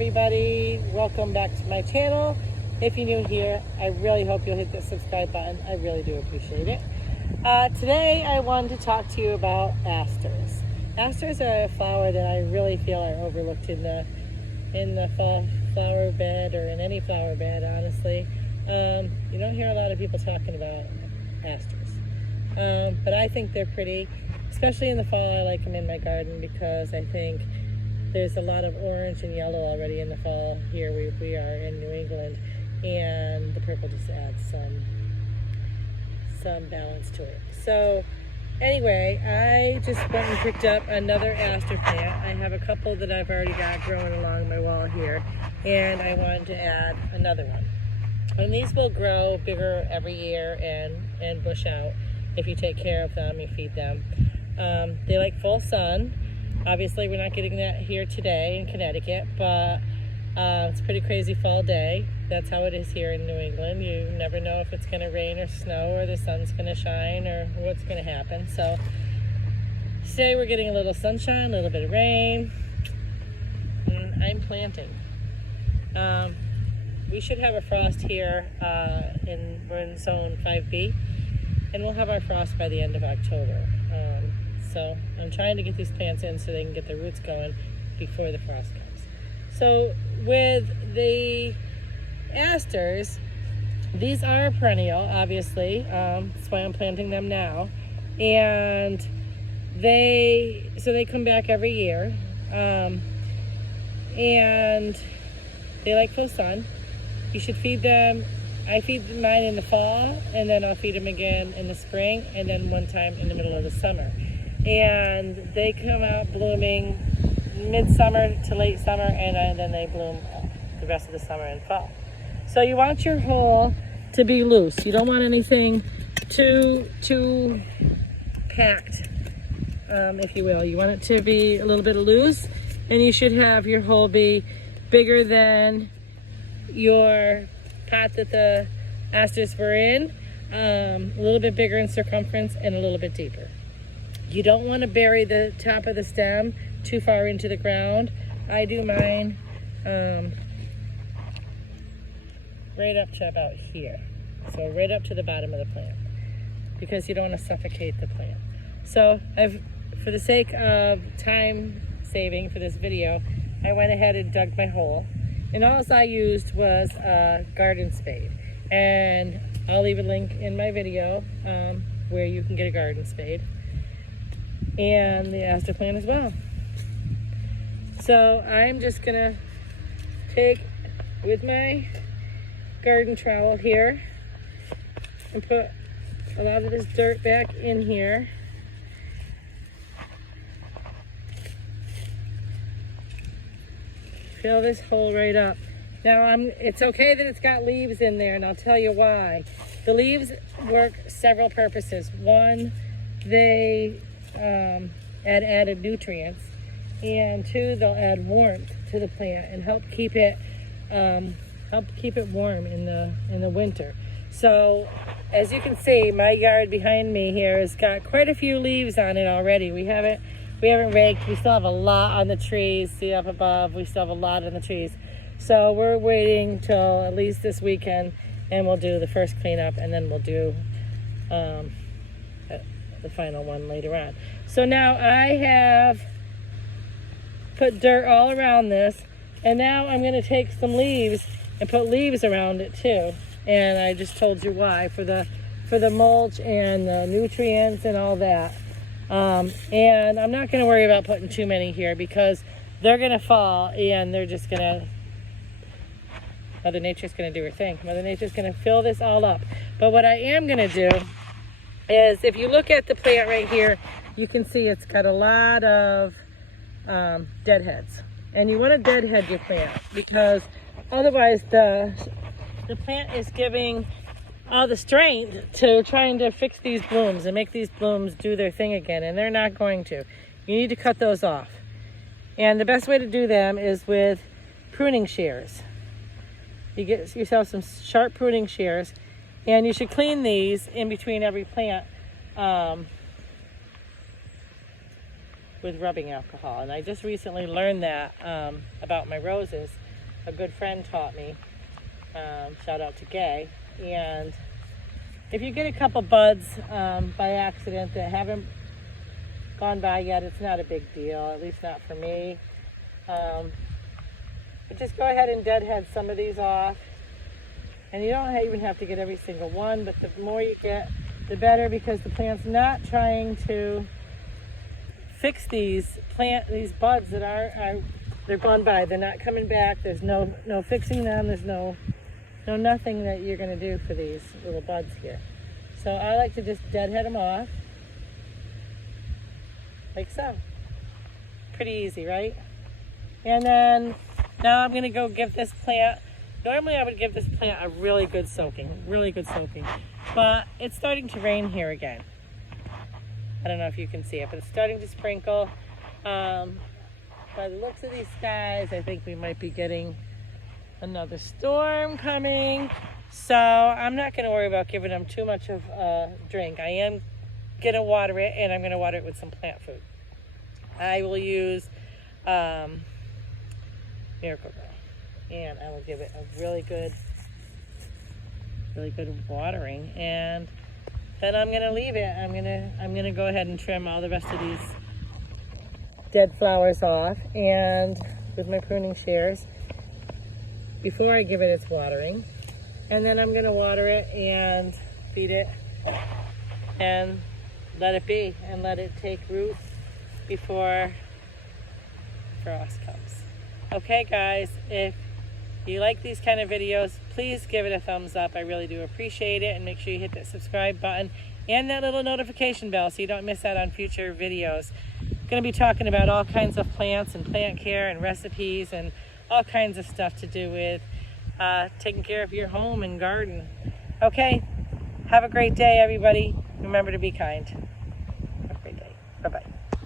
everybody, welcome back to my channel. If you're new here, I really hope you'll hit the subscribe button. I really do appreciate it. Today I wanted to talk to you about asters. Asters are a flower that I really feel are overlooked in the flower bed, or in any flower bed, honestly. You don't hear a lot of people talking about asters, but I think they're pretty, especially in the fall. I like them in my garden because I think there's a lot of orange and yellow already in the fall here where we are in New England, and the purple just adds some balance to it. So anyway, I just went and picked up another aster plant. I have a couple that I've already got growing along my wall here, and I wanted to add another one. And these will grow bigger every year and bush out if you take care of them, you feed them. They like full sun. Obviously, we're not getting that here today in Connecticut, but it's a pretty crazy fall day. That's how it is here in New England. You never know if it's going to rain or snow, or the sun's going to shine, or what's going to happen. So today we're getting a little sunshine, a little bit of rain, and I'm planting. We should have a frost here. We're in zone 5B, and we'll have our frost by the end of October. So I'm trying to get these plants in so they can get their roots going before the frost comes. So with the asters, these are perennial, obviously. That's why I'm planting them now. And they come back every year. And they like full sun. You should feed them. I feed mine in the fall, and then I'll feed them again in the spring, and then one time in the middle of the summer. And they come out blooming midsummer to late summer, and then they bloom the rest of the summer and fall. So you want your hole to be loose. You don't want anything too packed, if you will. You want it to be a little bit loose, and you should have your hole be bigger than your pot that the asters were in, a little bit bigger in circumference and a little bit deeper. You don't want to bury the top of the stem too far into the ground. I do mine right up to about here. So right up to the bottom of the plant, because you don't want to suffocate the plant. So for the sake of time saving for this video, I went ahead and dug my hole. And all I used was a garden spade. And I'll leave a link in my video where you can get a garden spade. And the aster plant as well. So I'm just gonna take with my garden trowel here and put a lot of this dirt back in here. Fill this hole right up. Now it's okay that it's got leaves in there, and I'll tell you why. The leaves work several purposes. One, they add added nutrients, and two, they'll add warmth to the plant and help keep it warm in the winter. So as you can see, my yard behind me here has got quite a few leaves on it already. We haven't raked. We still have a lot on the trees. See up above, we still have a lot on the trees. So we're waiting till at least this weekend, and we'll do the first cleanup, and then we'll do the final one later on. So now I have put dirt all around this, and now I'm going to take some leaves and put leaves around it too. And I just told you why, for the mulch and the nutrients and all that. And I'm not going to worry about putting too many here, because they're going to fall, and they're just going to, Mother Nature's going to do her thing. Mother Nature's going to fill this all up. But what I am going to do is, if you look at the plant right here, you can see it's got a lot of deadheads. And you want to deadhead your plant, because otherwise the plant is giving all the strength to trying to fix these blooms and make these blooms do their thing again, and they're not going to. You need to cut those off. And the best way to do them is with pruning shears. You get yourself some sharp pruning shears, and you should clean these in between every plant with rubbing alcohol. And I just recently learned that about my roses. a good friend taught me. Shout out to Gay. And if you get a couple buds by accident that haven't gone by yet, it's not a big deal, at least not for me. But just go ahead and deadhead some of these off. And you don't even have to get every single one, but the more you get, the better, because the plant's not trying to fix these buds that are they're gone by. They're not coming back. There's no fixing them. There's no nothing that you're going to do for these little buds here. So I like to just deadhead them off, like so. Pretty easy, right? And then now I'm going to go give this plant, normally I would give this plant a really good soaking, but it's starting to rain here again. I don't know if you can see it, but it's starting to sprinkle. By the looks of these skies, I think we might be getting another storm coming. So I'm not going to worry about giving them too much of a drink. I am going to water it, and I'm going to water it with some plant food. I will use Miracle Grow, and I will give it a really good watering, and then I'm going to leave it. I'm going to go ahead and trim all the rest of these dead flowers off, and with my pruning shears, before I give it its watering. And then I'm going to water it and feed it and let it be, and let it take root before frost comes. Okay guys, if you like these kind of videos, please give it a thumbs up. I really do appreciate it, and make sure you hit that subscribe button and that little notification bell so you don't miss out on future videos. I'm going to be talking about all kinds of plants and plant care and recipes and all kinds of stuff to do with taking care of your home and garden. Okay, have a great day everybody. Remember to be kind. Have a great day. Bye-bye.